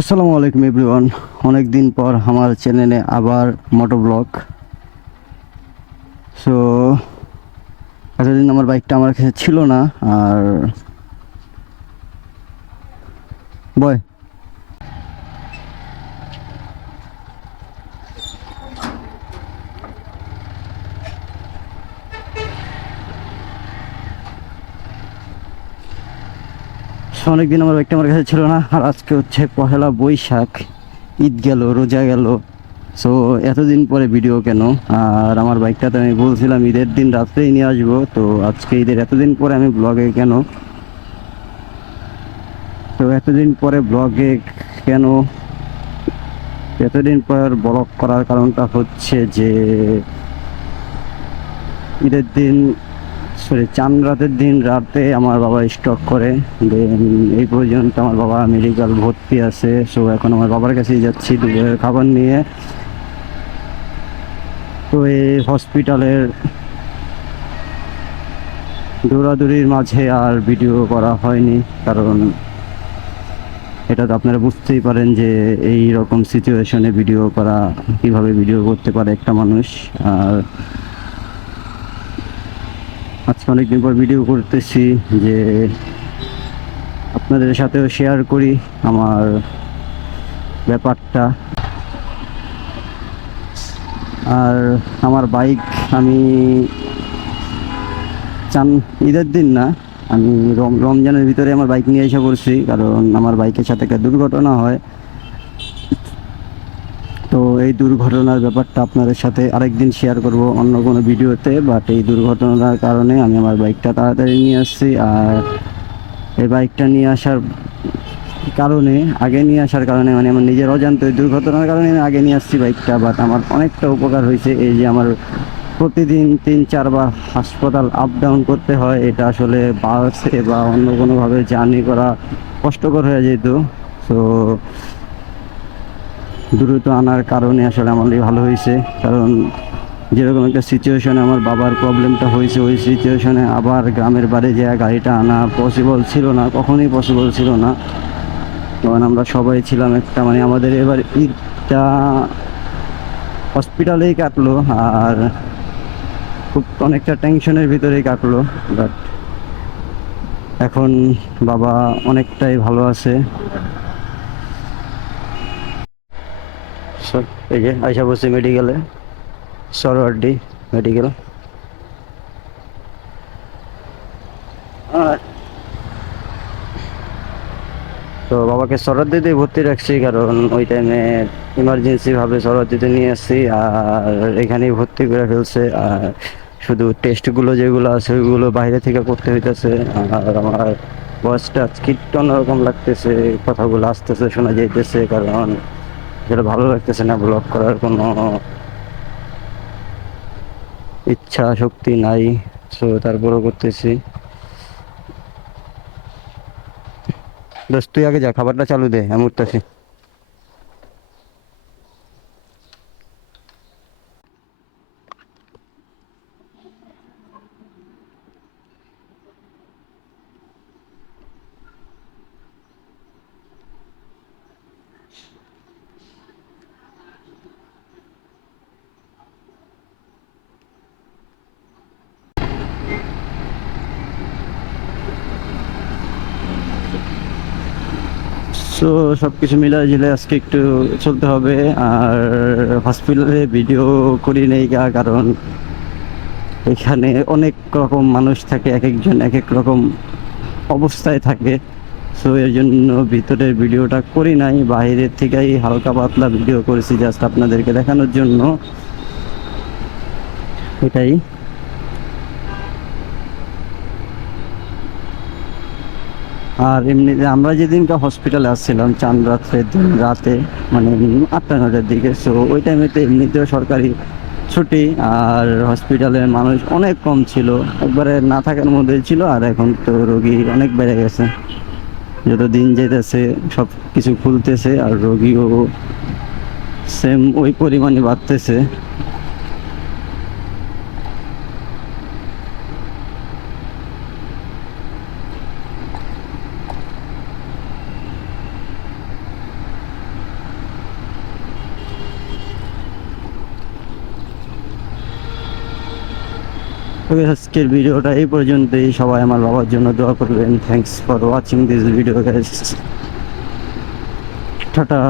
আসসালামু আলাইকুম এভরিওয়ান। অনেক দিন পর আমার চ্যানেলে আবার মোটর ব্লগ সো, এতদিন আমার বাইকটা আমার কাছে ছিল না, আর বয় অনেকদিন আমার বাইকটা আমার কাছে ছিল না, আর আজকে হচ্ছে পহেলা বৈশাখ, ঈদ গেল, রোজা গেল। সো এতদিন পরে ভিডিও কেন? আর আমার বাইকটা তো আমি বলছিলাম, ঈদের দিন রাত্রেই নিয়ে আসব। তো আজকে ঈদের এতদিন পরে আমি ব্লগে কেন? তো এতদিন পরে ব্লগে কেন? এতদিন পর ব্লগ করার কারণটা হচ্ছে যে, ঈদের দিন সরি, চান রাতের দিন রাতে আমার বাবা স্টক করে। এই পর্যন্ত আমার বাবা মেডিকেল ভর্তি আছে। সো এখন আমার বাবার কাছেই যাচ্ছি দুপুরের খাবার নিয়ে। তো এই হসপিটালের দৌড়াদৌড়ির মাঝে আর ভিডিও করা হয়নি। কারণ এটা তো আপনারা বুঝতেই পারেন যে এই রকম সিচুয়েশনে ভিডিও করা, কীভাবে ভিডিও করতে পারে একটা মানুষ। আর আজকে অনেকদিন পর ভিডিও করতেছি যে আপনাদের সাথেও শেয়ার করি আমার ব্যাপারটা। আর আমার বাইক আমি চান, ঈদের দিন না, আমি রম- রমজানের ভিতরে আমার বাইক নিয়ে এসে করছি কারণ আমার বাইকের সাথে একটা দুর্ঘটনা হয়। তো এই দুর্ঘটনার ব্যাপারটা আপনাদের সাথে আরেকদিন শেয়ার করব অন্য কোনো ভিডিওতে বাট এই দুর্ঘটনার কারণে আমি আমার বাইকটা তাড়াতাড়ি নিয়ে আসছি আর এই বাইকটা নিয়ে আসার কারণে, আগে নিয়ে আসার কারণে মানে আমার নিজের অজান্ত এই দুর্ঘটনার কারণে আমি আগে নিয়ে আসছি বাইকটা বাট আমার অনেকটা উপকার হয়েছে। এই যে আমার প্রতিদিন তিন চারবার হাসপাতাল আপ ডাউন করতে হয়, এটা আসলে বাসে বা অন্য কোনোভাবে জার্নি করা কষ্টকর হয়ে যেত। তো দ্রুত আনার কারণে আসলে আমারই ভালো হয়েছে। কারণ যেরকম একটা সিচুয়েশনে আমার বাবার প্রবলেমটা হয়েছে, ওই সিচুয়েশনে আবার গ্রামের বাড়ি যে গাড়িটা আনা পসিবল ছিল না, কখনোই পসিবল ছিল না। তখন আমরা সবাই ছিলাম একটা মানে আমাদের এবার ঈদটা হসপিটালেই কাটলো আর খুব অনেকটা টেনশনের ভিতরেই কাটলো। বাট এখন বাবা অনেকটাই ভালো আছে। সর এই যে আইসা বসছি মেডিকেলে সরওয়ার্ডি মেডিকেল তো বাবাকে সরওয়ার্দিতে ভর্তি রাখছি কারণ ওই টাইমে ইমার্জেন্সি ভাবে সরওয়ার্দিতে নিয়ে আসছি আর এখানেই ভর্তি করে ফেলছে আর শুধু টেস্টগুলো যেগুলো আছে ওইগুলো বাইরে থেকে করতে হইতেছে আর আমার বয়সটা কিট্ট অন্যরকম লাগতেছে কথাগুলো আসতেছে শোনা যাইতেছে কারণ যেটা ভালো লাগতেছে না ব্লগ করার কোনো ইচ্ছা, শক্তি নাই। সো তারপরও করতেছি। দোস্ত, তুই আগে যা, খাবারটা চালু দে, আমি উঠতেছি। সো সব কিছু মিলাই ঝিলে আজকে একটু চলতে হবে আর হসপিটালে ভিডিও করি নেই কারণ এখানে অনেক রকম মানুষ থাকে এক একজন এক এক রকম অবস্থায় থাকে। সো এর জন্য ভিতরের ভিডিওটা করি নাই, বাইরের থেকেই হালকা পাতলা ভিডিও করেছি জাস্ট আপনাদেরকে দেখানোর জন্য। এটাই। আর এমনিতে আমরা যেদিনকে হসপিটালে আসছিলাম চাঁদ রাত্রের দিন রাতে মানে আটটা নটার দিকে সো ওই টাইমেতে এমনিতেও সরকারি ছুটি আর হসপিটালের মানুষ অনেক কম ছিল। একবারে না থাকার মধ্যে ছিল আর এখন তো রোগী অনেক বেড়ে গেছে। যত দিন যেতেছে, সব কিছু খুলতেছে আর রোগীও সেম ওই পরিমাণে বাড়তেছে। তবে আজকের ভিডিওটা এই পর্যন্তই। সবাই আমার বাবার জন্য দোয়া করবেন। Thanks for watching this video guys tata.